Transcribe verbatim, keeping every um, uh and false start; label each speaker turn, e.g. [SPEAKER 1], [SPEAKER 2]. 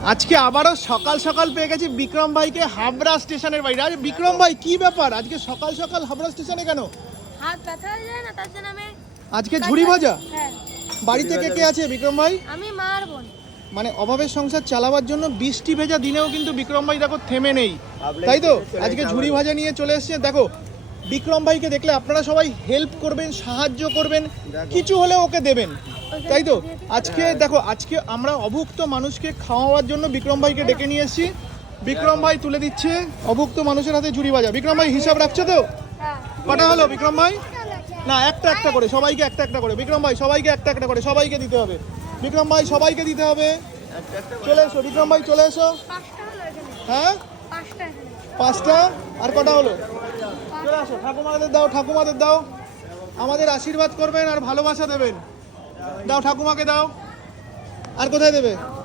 [SPEAKER 1] আজকে আবারও সকাল সকাল পেয়ে গেছি বিক্রম ভাইকে হাবড়া স্টেশনের বাইরে। আরে বিক্রম ভাই কি ব্যাপার আজকে সকাল সকাল হাবড়া স্টেশনে কেন?
[SPEAKER 2] হাত ব্যথা হয়ে যায় না, তার জন্য আমি
[SPEAKER 1] আজকে ঝুড়ি ভাজা?
[SPEAKER 2] হ্যাঁ।
[SPEAKER 1] বাড়ি থেকে কে আছে বিক্রম ভাই?
[SPEAKER 2] আমি মা আর বোন।
[SPEAKER 1] মানে অভাবের সংসার চালাবার জন্য বৃষ্টি ভেজা দিনেও কিন্তু বিক্রম ভাই দেখো থেমে নেই, তাই তো? আজকে ঝুড়ি ভাজা নিয়ে চলে এসেছে। দেখো বিক্রম ভাইকে দেখলে আপনারা সবাই হেল্প করবেন, সাহায্য করবেন, কিছু হলে ওকে দেবেন, তাই তো? আজকে দেখো আজকে আমরা অভুক্ত মানুষকে খাওয়াবার জন্য বিক্রম ভাইকে ডেকে নিয়ে এসেছি। বিক্রম ভাই তুলে দিচ্ছে অভুক্ত মানুষের হাতে ঝুড়ি ভাজা। বিক্রম ভাই হিসাব রাখছো তো?
[SPEAKER 2] হ্যাঁ।
[SPEAKER 1] কটা হলো বিক্রম ভাই? না, একটা একটা করে সবাইকে একটা একটা করে। বিক্রম ভাই সবাইকে একটা একটা করে সবাইকে দিতে হবে। বিক্রম ভাই সবাইকে দিতে হবে। চলে এসো বিক্রম ভাই, চলে এসো।
[SPEAKER 2] পাঁচটা হলো এখানে।
[SPEAKER 1] হ্যাঁ
[SPEAKER 2] পাঁচটা এখানে।
[SPEAKER 1] পাঁচটা। আর কটা হলো? চলে আসো, ঠাকুমাদের দাও, ঠাকুমাদের দাও। আমাদের আশীর্বাদ করবেন আর ভালোবাসা দেবেন। দাও ঠাকুমাকে দাও। আর কোথায় দেবে?